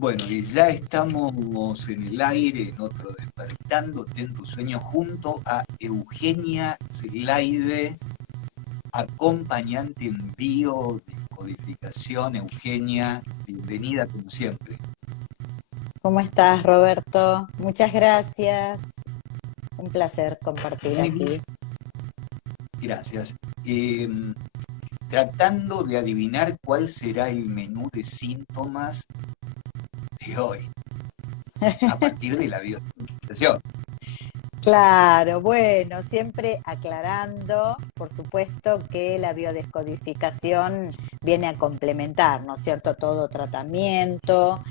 Bueno, y ya estamos en el aire, en otro Despertándote en tu sueño, junto a Eugenia Zelaide, acompañante en biodescodificación. Eugenia, bienvenida como siempre. ¿Cómo estás, Roberto? Muchas gracias. Un placer compartir Muy bien, aquí. gracias. Tratando de adivinar cuál será el menú de síntomas de hoy, a partir de la biodescodificación. Claro, bueno, siempre aclarando, por supuesto, que la biodescodificación viene a complementar, ¿no es cierto?, todo tratamiento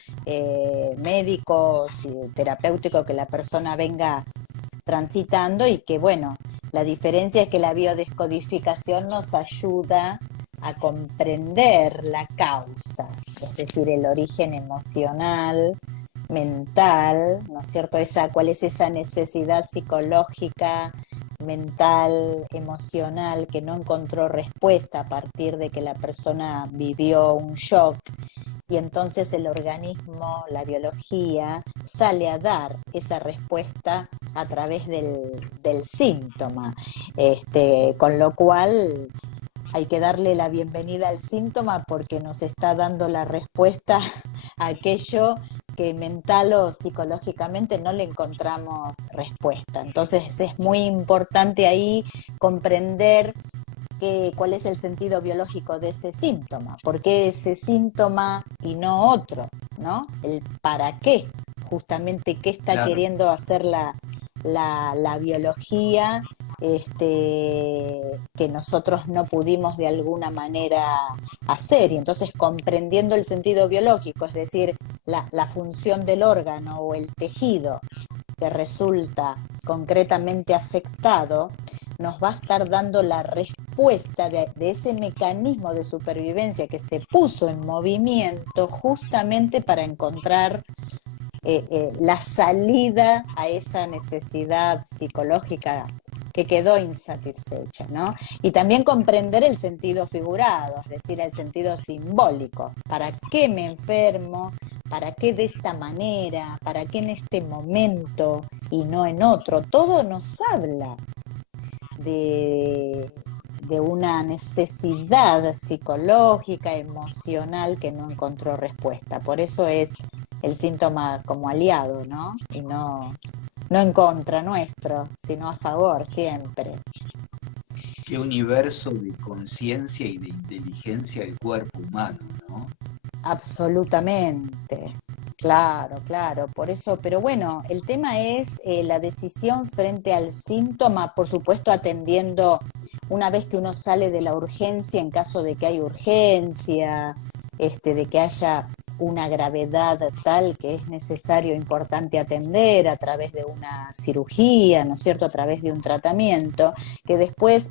médico, terapéutico que la persona venga transitando y que, bueno, la diferencia es que la biodescodificación nos ayuda a comprender la causa, es decir, el origen emocional, mental, ¿no es cierto? ¿Cuál es esa necesidad psicológica, mental, emocional que no encontró respuesta a partir de que la persona vivió un shock? Y entonces el organismo, la biología, sale a dar esa respuesta a través del síntoma. Con lo cual hay que darle la bienvenida al síntoma porque nos está dando la respuesta a aquello que mental o psicológicamente no le encontramos respuesta. Entonces es muy importante ahí comprender cuál es el sentido biológico de ese síntoma, por qué ese síntoma y no otro, ¿no? El para qué, justamente qué está Claro, queriendo hacer la biología, que nosotros no pudimos de alguna manera hacer. Y entonces comprendiendo el sentido biológico, es decir, la función del órgano o el tejido que resulta concretamente afectado, nos va a estar dando la respuesta de ese mecanismo de supervivencia que se puso en movimiento justamente para encontrar la salida a esa necesidad psicológica que quedó insatisfecha, ¿no? Y también comprender el sentido figurado, es decir, el sentido simbólico. ¿Para qué me enfermo? ¿Para qué de esta manera? ¿Para qué en este momento y no en otro? Todo nos habla de, de una necesidad psicológica, emocional que no encontró respuesta. Por eso es el síntoma como aliado, ¿no? Y no en contra nuestro, sino a favor siempre. qué universo de conciencia y de inteligencia el cuerpo humano, ¿no? Absolutamente. Claro, claro, por eso, pero bueno, el tema es la decisión frente al síntoma, por supuesto atendiendo una vez que uno sale de la urgencia, en caso de que hay urgencia, de que haya una gravedad tal que es necesario, importante atender a través de una cirugía, ¿no es cierto?, a través de un tratamiento, que después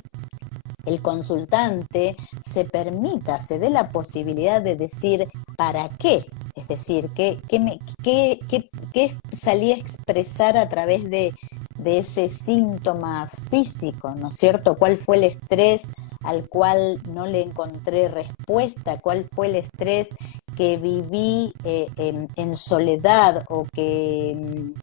el consultante se dé la posibilidad de decir para qué, es decir, qué salí a expresar a través de ese síntoma físico, ¿no es cierto? ¿Cuál fue el estrés al cual no le encontré respuesta? ¿Cuál fue el estrés que viví en soledad o que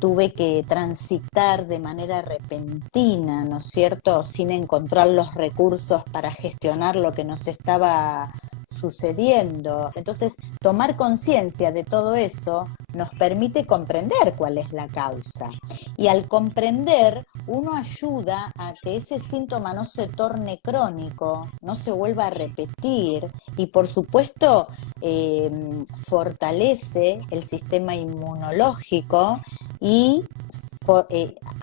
tuve que transitar de manera repentina, ¿no es cierto?, sin encontrar los recursos para gestionar lo que nos estaba sucediendo? Entonces, tomar conciencia de todo eso nos permite comprender cuál es la causa. Y al comprender, uno ayuda a que ese síntoma no se torne crónico, no se vuelva a repetir y, por supuesto, fortalece el sistema inmunológico y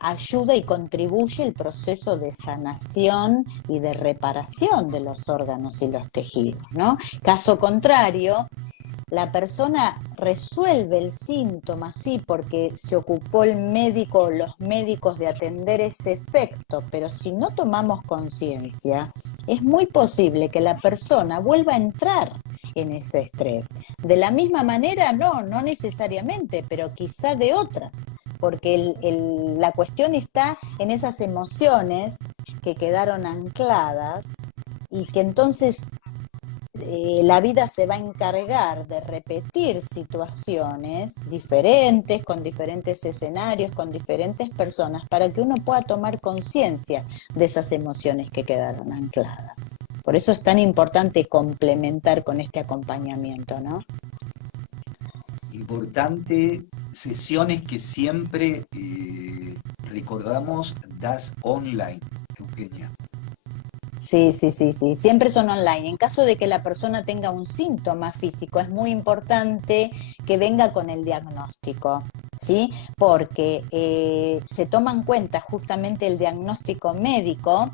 ayuda y contribuye el proceso de sanación y de reparación de los órganos y los tejidos, ¿no? Caso contrario, la persona resuelve el síntoma, sí, porque se ocupó el médico o los médicos de atender ese efecto, pero si no tomamos conciencia, es muy posible que la persona vuelva a entrar en ese estrés. De la misma manera, no necesariamente, pero quizá de otra, porque la cuestión está en esas emociones que quedaron ancladas y que entonces la vida se va a encargar de repetir situaciones diferentes, con diferentes escenarios, con diferentes personas, para que uno pueda tomar conciencia de esas emociones que quedaron ancladas. Por eso es tan importante complementar con este acompañamiento, ¿no? Importante, sesiones que siempre recordamos, das online, Eugenia. Sí, sí, sí, sí. Siempre son online. En caso de que la persona tenga un síntoma físico, es muy importante que venga con el diagnóstico, ¿sí? Porque se toma en cuenta justamente el diagnóstico médico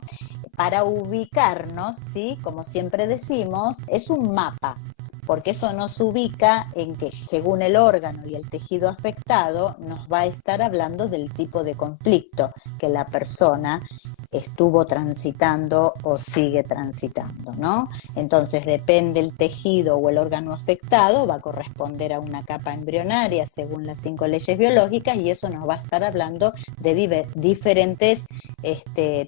para ubicarnos, ¿sí? Como siempre decimos, es un mapa, porque eso nos ubica en que según el órgano y el tejido afectado nos va a estar hablando del tipo de conflicto que la persona estuvo transitando o sigue transitando, ¿no? Entonces depende el tejido o el órgano afectado, va a corresponder a una capa embrionaria según las 5 leyes biológicas, y eso nos va a estar hablando de diferentes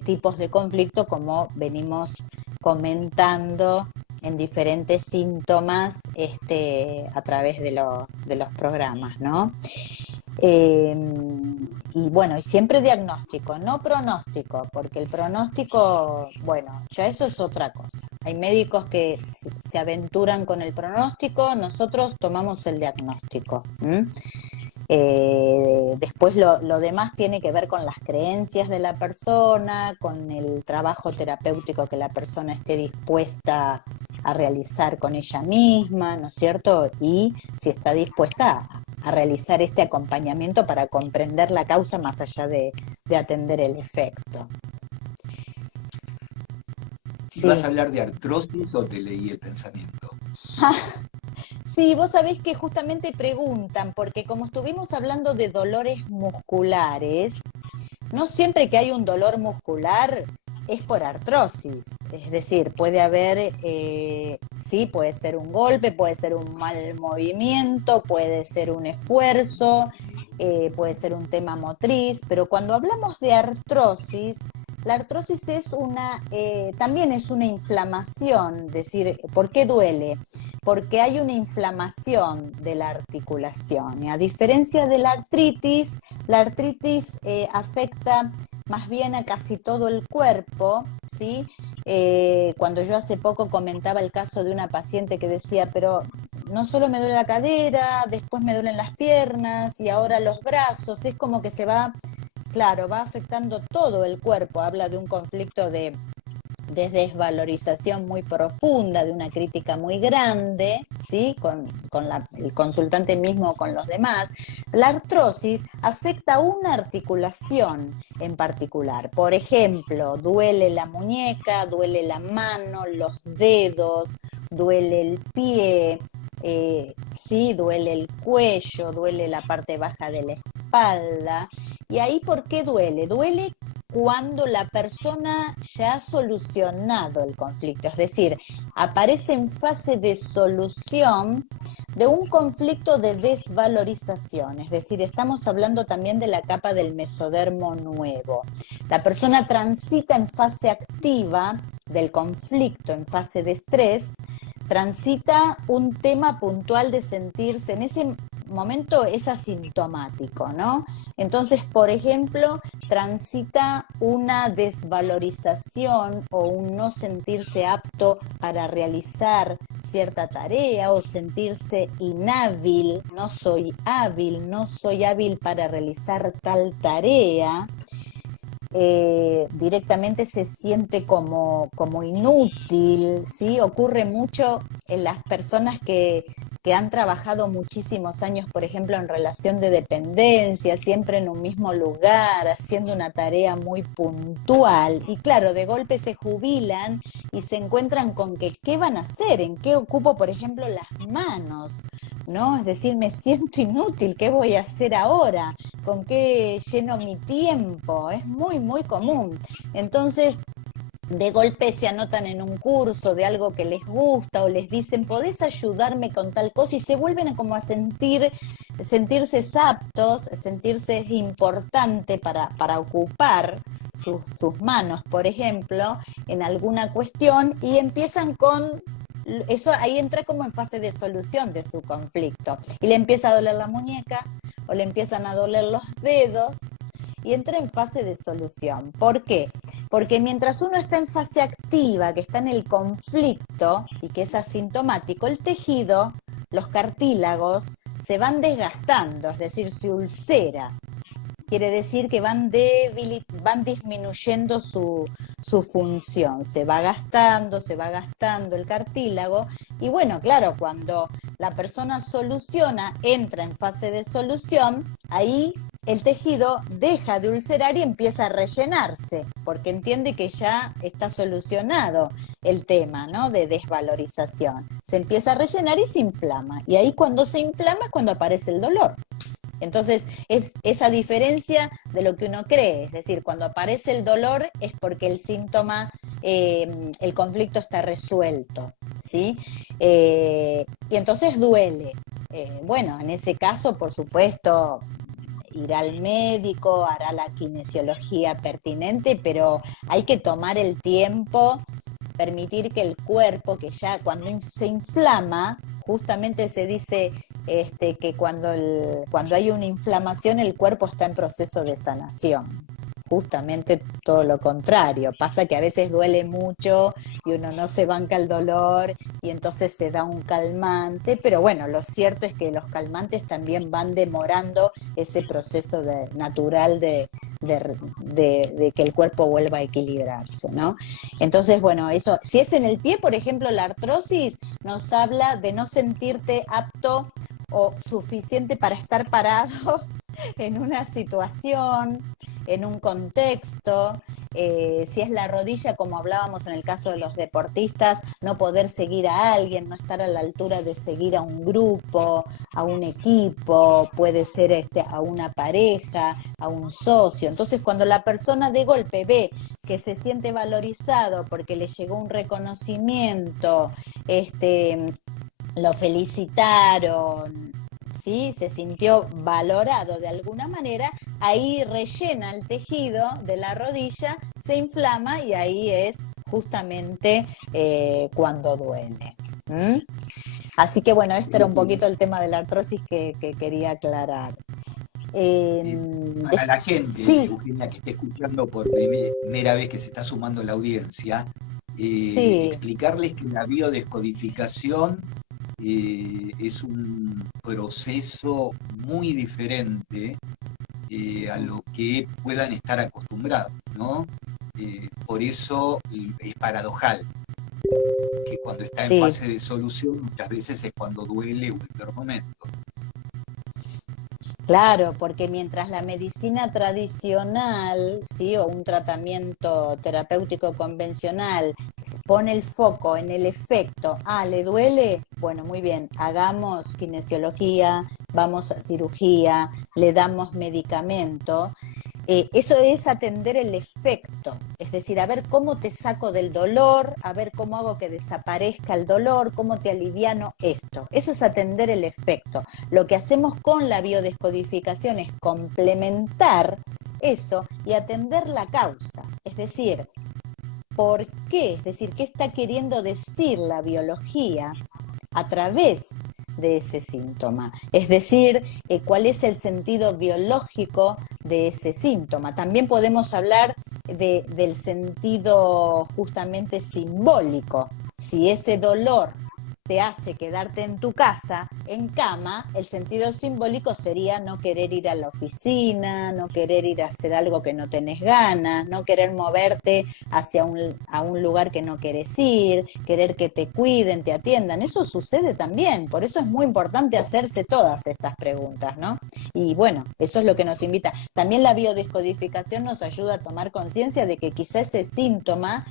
tipos de conflicto, como venimos comentando en diferentes síntomas a través de los programas, ¿no? Y bueno, y siempre diagnóstico, no pronóstico, porque el pronóstico, bueno, ya eso es otra cosa. Hay médicos que se aventuran con el pronóstico, nosotros tomamos el diagnóstico. Después lo demás tiene que ver con las creencias de la persona, con el trabajo terapéutico que la persona esté dispuesta a realizar con ella misma, ¿no es cierto? Y si está dispuesta a realizar este acompañamiento para comprender la causa más allá de atender el efecto. ¿Y vas Sí. a hablar de artrosis o te leí el pensamiento? Sí, vos sabés que justamente preguntan, porque como estuvimos hablando de dolores musculares, no siempre que hay un dolor muscular es por artrosis, es decir, puede haber, sí, puede ser un golpe, puede ser un mal movimiento, puede ser un esfuerzo, puede ser un tema motriz, pero cuando hablamos de artrosis, la artrosis es también es una inflamación, es decir, ¿por qué duele? Porque hay una inflamación de la articulación, y a diferencia de la artritis afecta más bien a casi todo el cuerpo, ¿sí? Cuando yo hace poco comentaba el caso de una paciente que decía, pero no solo me duele la cadera, después me duelen las piernas y ahora los brazos, es como que se va, claro, va afectando todo el cuerpo, habla de un conflicto de desvalorización muy profunda, de una crítica muy grande, ¿sí? con el consultante mismo o con los demás. La artrosis afecta a una articulación en particular. Por ejemplo, duele la muñeca, duele la mano, los dedos, duele el pie, sí, duele el cuello, duele la parte baja de la espalda. ¿Y ahí por qué duele? Duele cuando la persona ya ha solucionado el conflicto, es decir, aparece en fase de solución de un conflicto de desvalorización, es decir, estamos hablando también de la capa del mesodermo nuevo. La persona transita en fase activa del conflicto, en fase de estrés, transita un tema puntual de sentirse, en ese momento es asintomático, ¿no? Entonces, por ejemplo, transita una desvalorización o un no sentirse apto para realizar cierta tarea o sentirse inhábil, no soy hábil para realizar tal tarea. Directamente se siente como inútil, ¿sí? Ocurre mucho en las personas que han trabajado muchísimos años, por ejemplo, en relación de dependencia, siempre en un mismo lugar, haciendo una tarea muy puntual. Y claro, de golpe se jubilan y se encuentran con que, ¿qué van a hacer? ¿En qué ocupo, por ejemplo, las manos? ¿No? Es decir, me siento inútil, ¿qué voy a hacer ahora? ¿Con qué lleno mi tiempo? Es muy, muy común. Entonces, de golpe se anotan en un curso de algo que les gusta o les dicen, ¿podés ayudarme con tal cosa? Y se vuelven a como a sentirse aptos, sentirse importante para ocupar sus manos, por ejemplo, en alguna cuestión, y empiezan con eso ahí entra como en fase de solución de su conflicto. Y le empieza a doler la muñeca o le empiezan a doler los dedos y entra en fase de solución. ¿Por qué? Porque mientras uno está en fase activa, que está en el conflicto y que es asintomático, el tejido, los cartílagos, se van desgastando, es decir, se ulcera. Quiere decir que van disminuyendo su función, se va gastando el cartílago y bueno, claro, cuando la persona soluciona, entra en fase de solución, ahí el tejido deja de ulcerar y empieza a rellenarse, porque entiende que ya está solucionado el tema, ¿no? De desvalorización. Se empieza a rellenar y se inflama, y ahí cuando se inflama es cuando aparece el dolor. Entonces, es esa diferencia de lo que uno cree, es decir, cuando aparece el dolor es porque el síntoma, el conflicto está resuelto, ¿sí? Y entonces duele. Bueno, en ese caso, por supuesto, irá al médico, hará la kinesiología pertinente, pero hay que tomar el tiempo, permitir que el cuerpo, que ya cuando se inflama, justamente se dice que cuando hay una inflamación el cuerpo está en proceso de sanación. Justamente todo lo contrario, pasa que a veces duele mucho y uno no se banca el dolor y entonces se da un calmante, pero bueno, lo cierto es que los calmantes también van demorando ese proceso natural de que el cuerpo vuelva a equilibrarse, ¿no? Entonces, bueno, eso, si es en el pie, por ejemplo, la artrosis nos habla de no sentirte apto o suficiente para estar parado en una situación, en un contexto. Si es la rodilla, como hablábamos en el caso de los deportistas, no poder seguir a alguien, no estar a la altura de seguir a un grupo, a un equipo, puede ser a una pareja, a un socio. Entonces, cuando la persona de golpe ve que se siente valorizado porque le llegó un reconocimiento, lo felicitaron, ¿sí? Se sintió valorado de alguna manera, ahí rellena el tejido de la rodilla, se inflama y ahí es justamente cuando duele. ¿Mm? Así que bueno, este era un poquito el tema de la artrosis que quería aclarar. Para la gente, Sí, Eugenia, que esté escuchando por primera vez que se está sumando la audiencia, sí, explicarles que la biodescodificación es un proceso muy diferente a lo que puedan estar acostumbrados, ¿no? Por eso es paradojal, que cuando está en sí. fase de solución muchas veces es cuando duele o el peor momento. Claro, porque mientras la medicina tradicional, ¿sí? O un tratamiento terapéutico convencional pone el foco en el efecto, ¿le duele? Bueno, muy bien, hagamos kinesiología, vamos a cirugía, le damos medicamento. Eso es atender el efecto, es decir, a ver cómo te saco del dolor, a ver cómo hago que desaparezca el dolor, cómo te aliviano esto. Eso es atender el efecto. Lo que hacemos con la biodescodificación es complementar eso y atender la causa. Es decir, ¿por qué? Es decir, ¿qué está queriendo decir la biología a través de ese síntoma? Es decir, ¿cuál es el sentido biológico de ese síntoma? También podemos hablar del sentido justamente simbólico. Si ese dolor te hace quedarte en tu casa, en cama, el sentido simbólico sería no querer ir a la oficina, no querer ir a hacer algo que no tenés ganas, no querer moverte a un lugar que no querés ir, querer que te cuiden, te atiendan. Eso sucede también, por eso es muy importante hacerse todas estas preguntas, ¿no? Y bueno, eso es lo que nos invita. También la biodescodificación nos ayuda a tomar conciencia de que quizá ese síntoma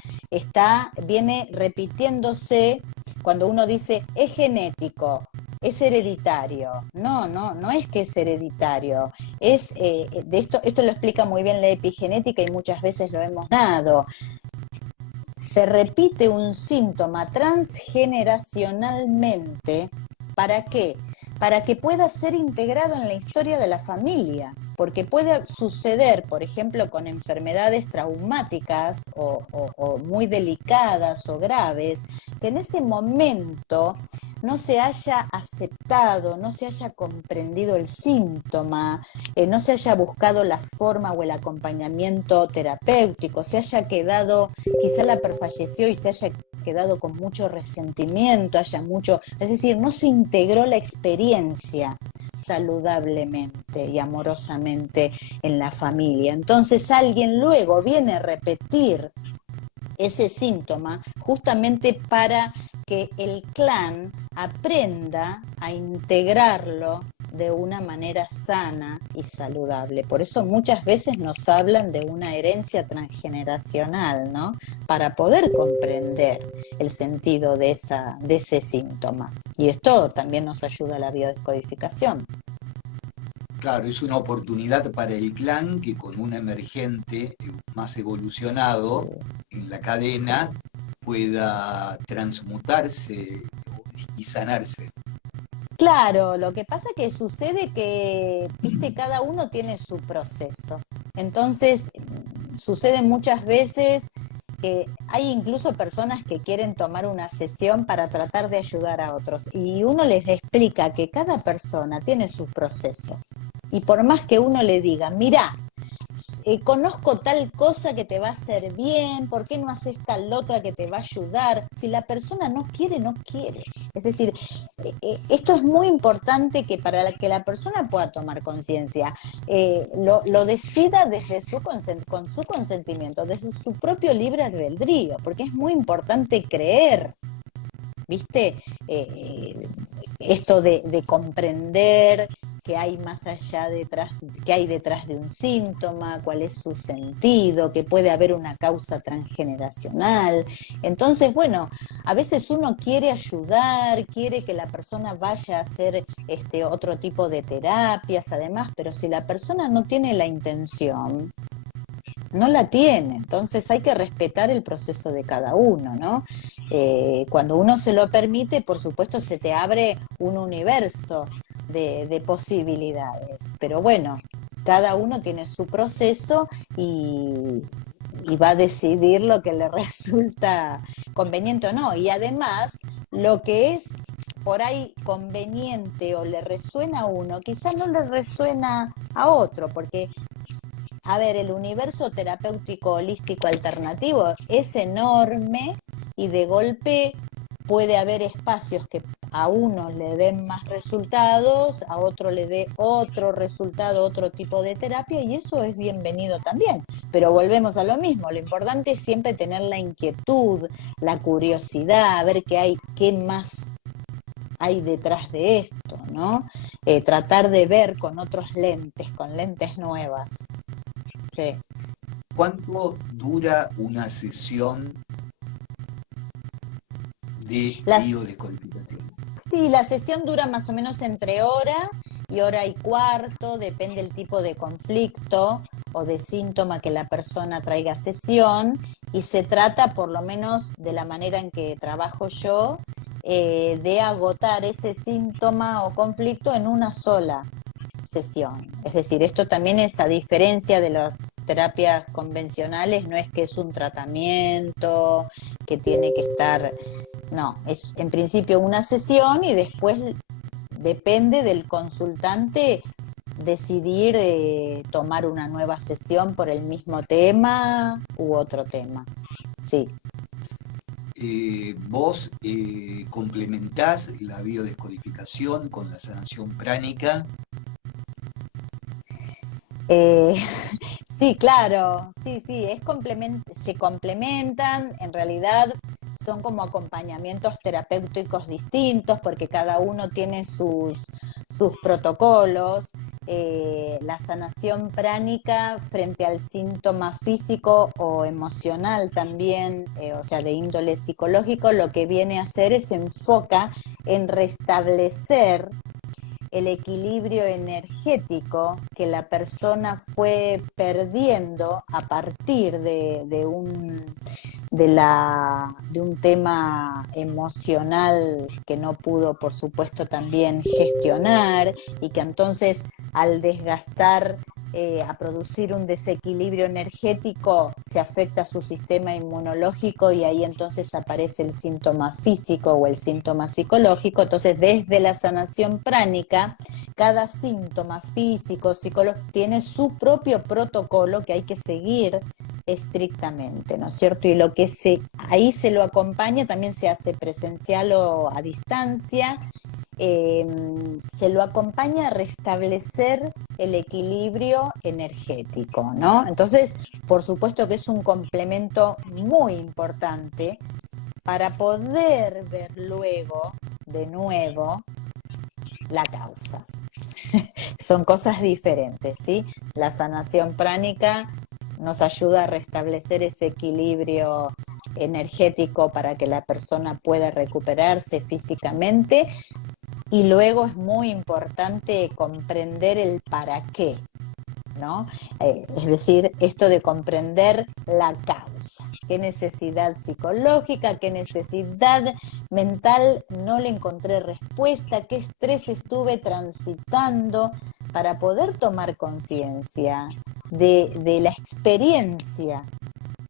viene repitiéndose cuando uno dice es genético, es hereditario. No, no, no es que es hereditario. Esto lo explica muy bien la epigenética y muchas veces lo hemos dado. Se repite un síntoma transgeneracionalmente. ¿Para qué? Para que pueda ser integrado en la historia de la familia. porque puede suceder, por ejemplo, con enfermedades traumáticas o muy delicadas o graves, que en ese momento no se haya aceptado, no se haya comprendido el síntoma, no se haya buscado la forma o el acompañamiento terapéutico, se haya quedado, quizá la persona falleció y se haya quedado con mucho resentimiento, es decir, no se integró la experiencia saludablemente y amorosamente en la familia. Entonces alguien luego viene a repetir ese síntoma justamente para que el clan aprenda a integrarlo de una manera sana y saludable. Por eso muchas veces nos hablan de una herencia transgeneracional, ¿no? Para poder comprender el sentido de ese síntoma. Y esto también nos ayuda a la biodescodificación. Claro, es una oportunidad para el clan que con un emergente más evolucionado en la cadena pueda transmutarse y sanarse. Claro, lo que pasa que sucede que, viste, cada uno tiene su proceso. Entonces, sucede muchas veces que hay incluso personas que quieren tomar una sesión para tratar de ayudar a otros. Y uno les explica que cada persona tiene su proceso. Y por más que uno le diga, mira, conozco tal cosa que te va a hacer bien, ¿por qué no haces tal otra que te va a ayudar? Si la persona no quiere, no quiere. Es decir, esto es muy importante que para que la persona pueda tomar conciencia, lo decida desde con su consentimiento, desde su propio libre albedrío, porque es muy importante creer. ¿Viste? Esto de comprender que hay más allá detrás, que hay detrás de un síntoma, cuál es su sentido, que puede haber una causa transgeneracional. Entonces, bueno, a veces uno quiere ayudar, quiere que la persona vaya a hacer otro tipo de terapias, además, pero si la persona no tiene la intención, no la tiene, entonces hay que respetar el proceso de cada uno, ¿no? Cuando uno se lo permite, por supuesto se te abre un universo de posibilidades, pero bueno, cada uno tiene su proceso y va a decidir lo que le resulta conveniente o no, y además lo que es por ahí conveniente o le resuena a uno, quizás no le resuena a otro, porque a ver, el universo terapéutico holístico alternativo es enorme y de golpe puede haber espacios que a uno le den más resultados, a otro le dé otro resultado, otro tipo de terapia, y eso es bienvenido también. Pero volvemos a lo mismo, lo importante es siempre tener la inquietud, la curiosidad, a ver qué más hay detrás de esto, ¿no? Tratar de ver con otros lentes, con lentes nuevas. Sí. ¿Cuánto dura una sesión de Las, biodescodificación? sí, la sesión dura más o menos entre hora y hora y cuarto, depende del tipo de conflicto o de síntoma que la persona traiga a sesión, y se trata, por lo menos de la manera en que trabajo yo, de agotar ese síntoma o conflicto en una sola sesión. Es decir, esto también es a diferencia de las terapias convencionales, no es que es un tratamiento que tiene que estar, no, es en principio una sesión y después depende del consultante decidir tomar una nueva sesión por el mismo tema u otro tema. Sí. Vos complementás la biodescodificación con la sanación pránica. Eh, sí, claro, sí, sí, se complementan, en realidad son como acompañamientos terapéuticos distintos porque cada uno tiene sus protocolos. La sanación pránica frente al síntoma físico o emocional también, o sea, de índole psicológico, lo que viene a hacer es enfoca en restablecer el equilibrio energético que la persona fue perdiendo a partir de un tema emocional que no pudo, por supuesto, también gestionar, y que entonces al desgastar a producir un desequilibrio energético, se afecta su sistema inmunológico y ahí entonces aparece el síntoma físico o el síntoma psicológico. Entonces, desde la sanación pránica, cada síntoma físico, psicológico, tiene su propio protocolo que hay que seguir estrictamente, ¿no es cierto? Y lo que ahí se lo acompaña, también se hace presencial o a distancia, se lo acompaña a restablecer el equilibrio energético, ¿no? Entonces, por supuesto que es un complemento muy importante para poder ver luego, de nuevo, la causa. Son cosas diferentes, ¿sí? La sanación pránica nos ayuda a restablecer ese equilibrio energético para que la persona pueda recuperarse físicamente, y luego es muy importante comprender el para qué, ¿no? Es decir, esto de comprender la causa, qué necesidad psicológica, qué necesidad mental no le encontré respuesta, qué estrés estuve transitando, para poder tomar conciencia de la experiencia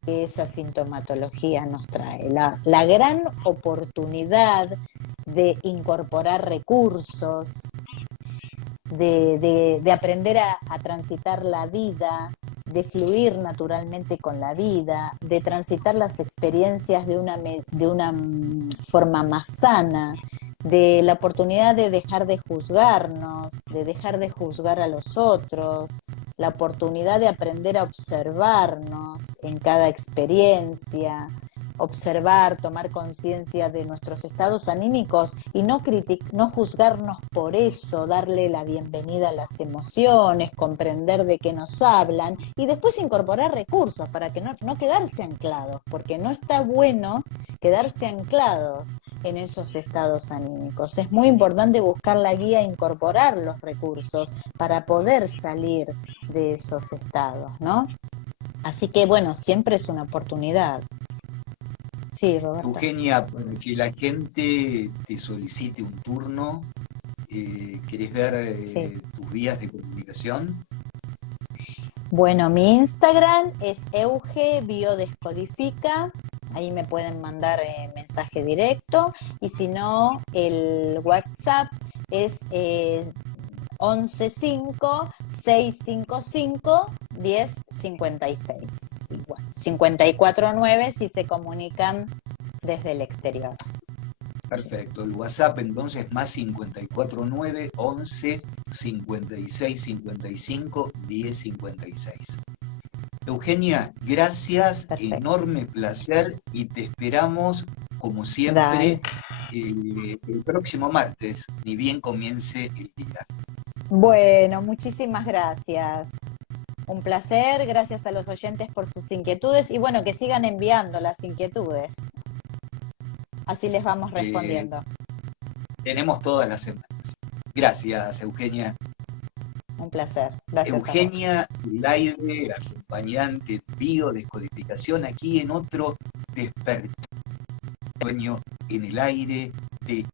que esa sintomatología nos trae, la gran oportunidad de incorporar recursos, de aprender a transitar la vida, de fluir naturalmente con la vida, de transitar las experiencias de una forma más sana, de la oportunidad de dejar de juzgarnos, de dejar de juzgar a los otros, la oportunidad de aprender a observarnos en cada experiencia, observar, tomar conciencia de nuestros estados anímicos y no juzgarnos por eso, darle la bienvenida a las emociones, comprender de qué nos hablan y después incorporar recursos para que no quedarse anclados, porque no está bueno quedarse anclados en esos estados anímicos. Es muy importante buscar la guía e incorporar los recursos para poder salir de esos estados, ¿no? Así que bueno, siempre es una oportunidad. Sí, Roberto. Eugenia, para que la gente te solicite un turno, ¿querés ver Sí. tus vías de comunicación? Bueno, mi Instagram es eugebiodescodifica, ahí me pueden mandar mensaje directo, y si no, el WhatsApp es 115-655-1056. Y bueno, 549 si se comunican desde el exterior. Perfecto, el WhatsApp entonces más 549 11 56 55 10 56. Eugenia, gracias, Perfecto. enorme placer y te esperamos como siempre el próximo martes, ni bien comience el día. Bueno, muchísimas gracias. Un placer, gracias a los oyentes por sus inquietudes y bueno, que sigan enviando las inquietudes. Así les vamos respondiendo. Tenemos todas las semanas. Gracias, Eugenia. Un placer. Gracias Eugenia Laire, acompañante biodescodificación, aquí en otro despertar en el aire de